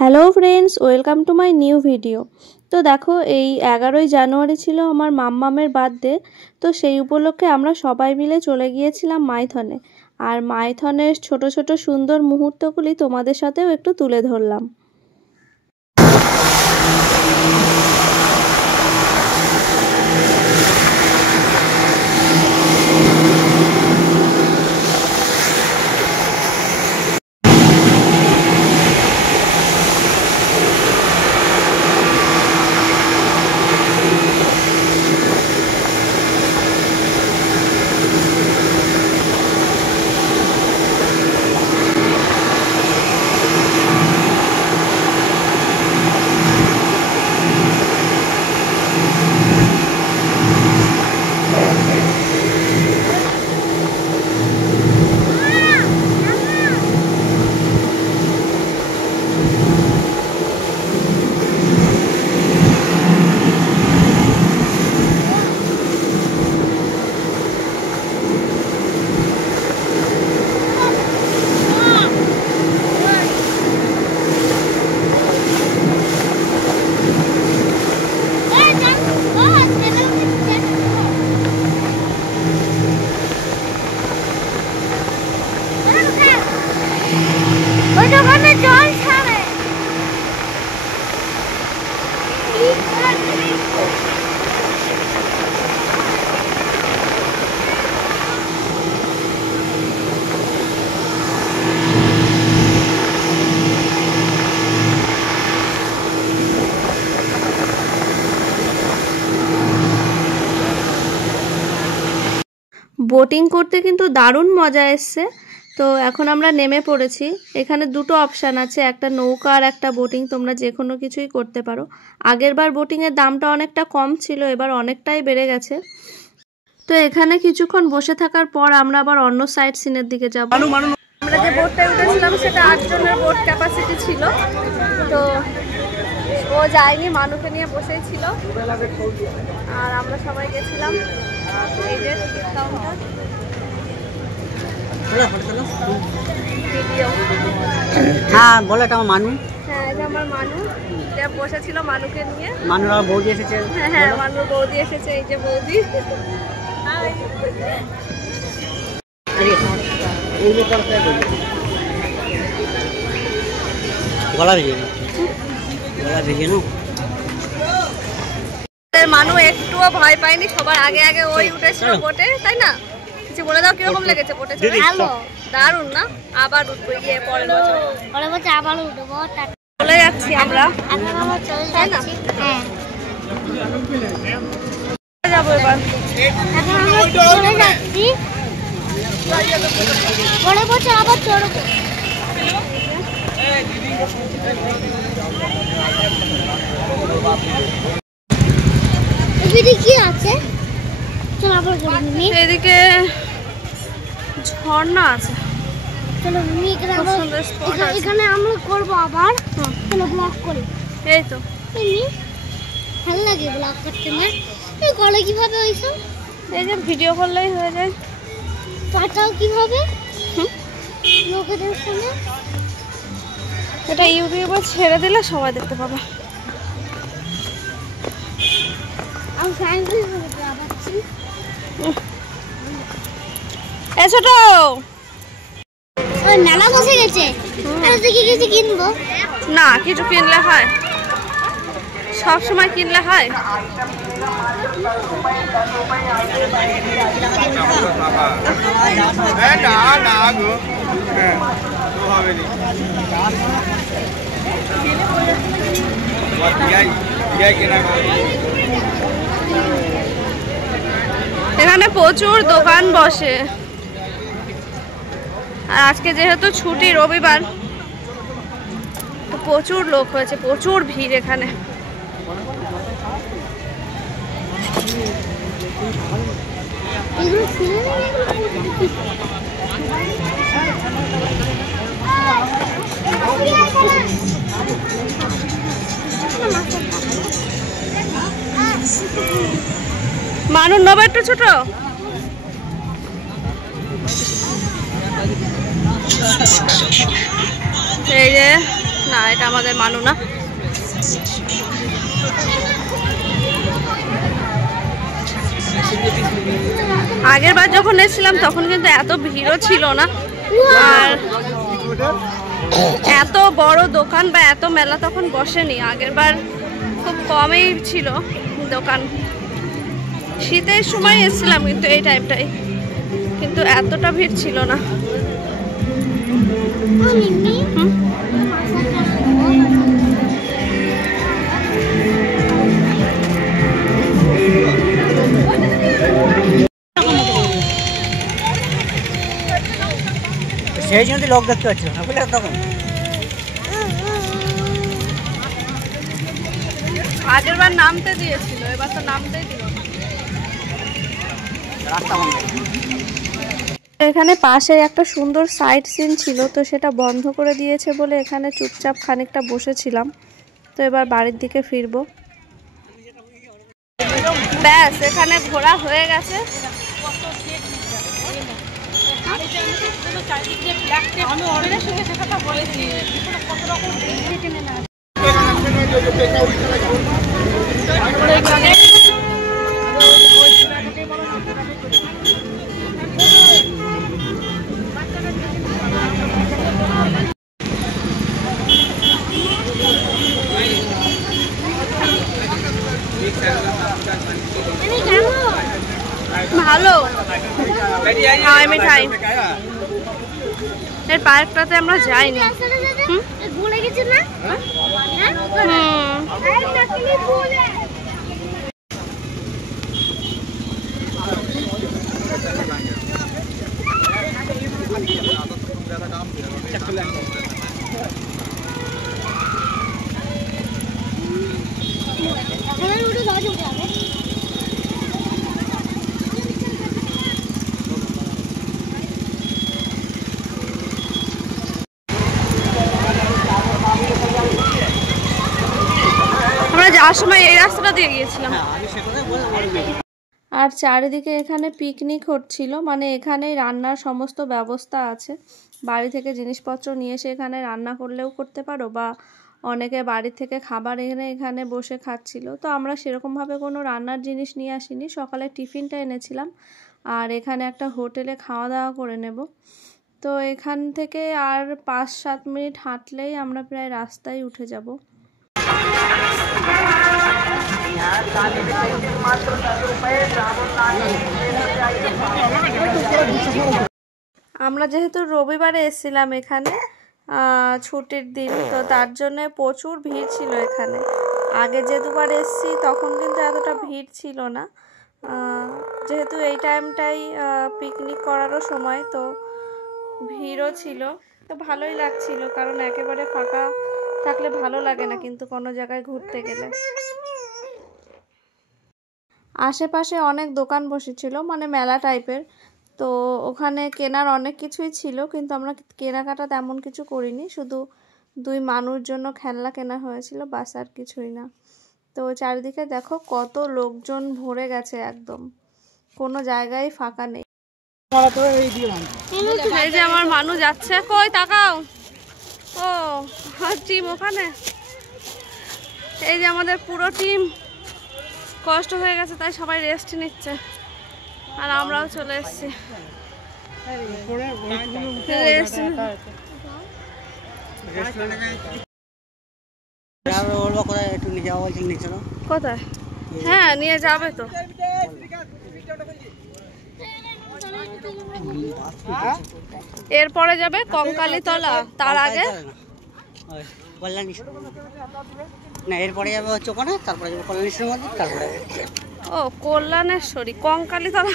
Hello friends, welcome to my new video. তো দেখো, এই 11ই জানুয়ারি ছিল আমার মাম্মামের বার্থডে। তো সেই উপলক্ষে আমরা সবাই মিলে চলে গিয়েছিলাম মাইথনে। আর মাইথনের ছোট ছোট সুন্দর মুহূর্তগুলি তোমাদের সাথেও একটু তুলে ধরলাম। বোটিং করতে কিন্তু দারুণ মজা এসছে। তো এখন আমরা নেমে পড়েছি। এখানে দুটো অপশান আছে, একটা নৌকা আর একটা বোটিং। তোমরা যে কোনো কিছুই করতে পারো। আগের বার বোটিংয়ের দামটা অনেকটা কম ছিল, এবার অনেকটাই বেড়ে গেছে। তো এখানে কিছুক্ষণ বসে থাকার পর আমরা আবার অন্য সাইড সিনের দিকে যাব। আমরা যে বোটটায় উঠেছিলাম সেটা 8 জনের বোট ক্যাপাসিটি ছিল। তো ও যায়নি, মানুকে নিয়ে বসেই ছিল। আর আমরা সবাই গেছিলাম এই যে টিকিট কাউন্টার। হ্যাঁ বলে, এটা আমার মানু। হ্যাঁ, এটা আমার মানু। এটা বসেছিল মানুকে নিয়ে। মানুর বৌদি এসেছে। হ্যাঁ হ্যাঁ, মানুর বৌদি এসেছে। এই যে বৌদি। গলা ভেজে গলা ভেজে না। মানু একটুও ভয় পায়নি, সবার আগে আগে ওই উঠেছিল বোটে, তাই না? কিছু বলে দাও, কিরকম লেগেছে বোটে চড়ে? ভালো, দারুণ না? আবার উঠবো পরের বছর আবার উঠবো। চলে যাচ্ছি আমরা, তাই না? হ্যাঁ, যাবো এবার। এখন আমরা চলে যাচ্ছি, পরের বছর আবার চড়বো। এদিকে কি আছে? এদিকে ঝর্ণা আছে। চলো এখানে আমরা করবো আবার। চলো ব্লগ করি। এই তো ভালো লাগে ব্লগ করতে না? এই করে কিভাবে ওইসব? এই যে ভিডিও করলেই হয়ে যায়। পাঠাও কিভাবে লোকেদের ফোনে? এটা ইউটিউবে ছেড়ে দিলে সবাই দেখতে পাবে। ছোট মেলা বসে গেছে, কিছু কিনবো না? কিছু কিনলে হয়? সব সময় কিনলে হয়? এখানে প্রচুর দোকান বসে। আর আজকে যেহেতু ছুটি, রবিবার, তো প্রচুর লোক হয়েছে, প্রচুর ভিড় এখানে। মানুষ নেবে একটু ছোট। এই যে না, এটা আমাদের মানু না। আগের বার যখন এসেছিলাম তখন কিন্তু এত ভিড়ও ছিল না, আর এত বড় দোকান বা এত মেলা তখন বসেনি। আগের বার খুব কমই ছিল দোকান। শীতের সময় এসেছিলাম কিন্তু এই টাইমটাই, কিন্তু এতটা ভিড় ছিল না। সেই জন্য লোক দেখতে পাচ্ছ না বুঝলে তখন। আগের বার নামতে দিয়েছিল, এবার তো নামতেই দিল না। এখানে পাশে একটা সুন্দর সাইট সিন ছিল, তো সেটা বন্ধ করে দিয়েছে বলে এখানে চুপচাপ খানিকটা বসেছিলাম। তো এবার বাড়ির দিকে ফিরবো। ব্যাস, এখানে ঘোরা হয়ে গেছে। ভালো মিঠাই। এর পার্কটাতে আমরা যাইনি। যাওয়ার সময় এই রাস্তাটা দিয়ে গিয়েছিলাম। আর চারিদিকে এখানে পিকনিক হচ্ছিল, মানে এখানে রান্নার সমস্ত ব্যবস্থা আছে। বাড়ি থেকে জিনিসপত্র নিয়ে এসে এখানে রান্না করলেও করতে পারো, বা অনেকে বাড়ি থেকে খাবার এনে এখানে বসে খাচ্ছিল। তো আমরা সেরকমভাবে কোনো রান্নার জিনিস নিয়ে আসিনি, সকালে টিফিনটা এনেছিলাম। আর এখানে একটা হোটেলে খাওয়া দাওয়া করে নেব। তো এখান থেকে আর 5-7 মিনিট হাঁটলেই আমরা প্রায় রাস্তায় উঠে যাব। আমরা যেহেতু রবিবারে এসেছিলাম এখানে, ছুটির দিন, তো তার জন্য প্রচুর ভিড় ছিল এখানে। আগে যে দুবার এসেছি তখন কিন্তু এতটা ভিড় ছিল না, যেহেতু এই টাইমটাই পিকনিক করারও সময়, তো ভিড়ও ছিল। তো ভালোই লাগছিল, কারণ একেবারে ফাঁকা থাকলে ভালো লাগে না কিন্তু কোনো জায়গায় ঘুরতে গেলে। আশেপাশে অনেক দোকান বসেছিল, মানে মেলা টাইপের। তো ওখানে কেনার অনেক কিছুই ছিল, কিন্তু আমরা কেনাকাটা তেমন কিছু করিনি, শুধু 2 মানুষের জন্য খেলনা কেনা হয়েছিল, বাস আর কিছুই না। তো চারিদিকে দেখো কত লোকজন ভরে গেছে, একদম কোনো জায়গায় ফাঁকা নেই। এই যে আমার মানুষ যাচ্ছে, কই তাকাও। ও টিম ওখানে। এই যে আমাদের পুরো টিম কষ্ট হয়ে গেছে, তাই সবাই রেস্ট নিচ্ছে, আর আমরাও চলে এসেছি। কোথায়? হ্যাঁ, নিয়ে যাবে তো। এরপরে যাবে কঙ্কালীতলা, তার আগে না, এরপরে যাবে হচ্ছে ওখানে, তারপরে যাবে কল্যাণেশ্বরী মন্দির, তারপরে ও কল্যাণেশ্বরী। কঙ্কালীতলা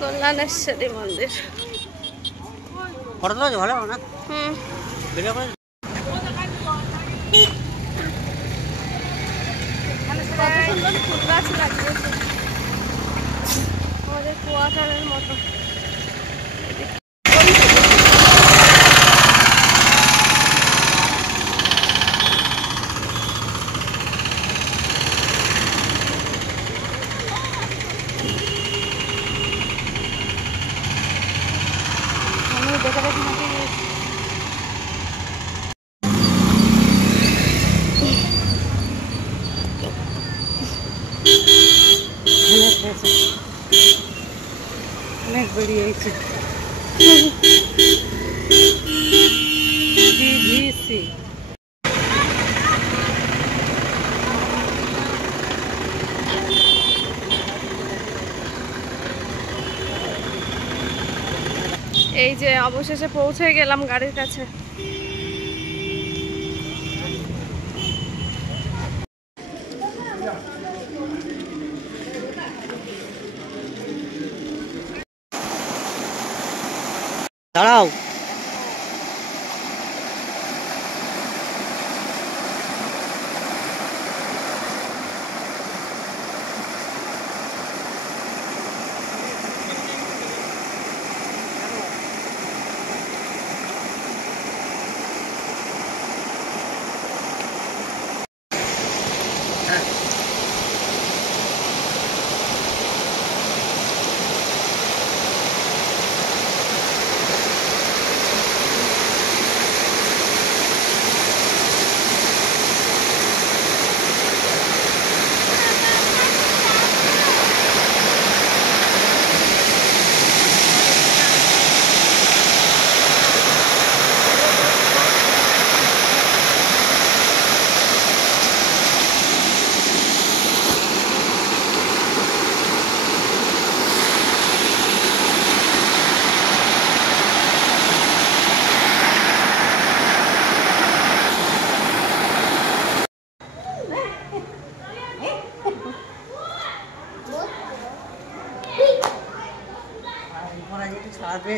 কল্যাণেশ্বরী মন্দির। ভালো না? কত সুন্দর ফুল গাছ লাগিয়েছে, আমাদের কোয়ার্টারের মতো। অনেক বেরিয়েছে এই যে অবশেষে পৌঁছে গেলাম গাড়ির কাছে। দাঁড়াও ছাড়বে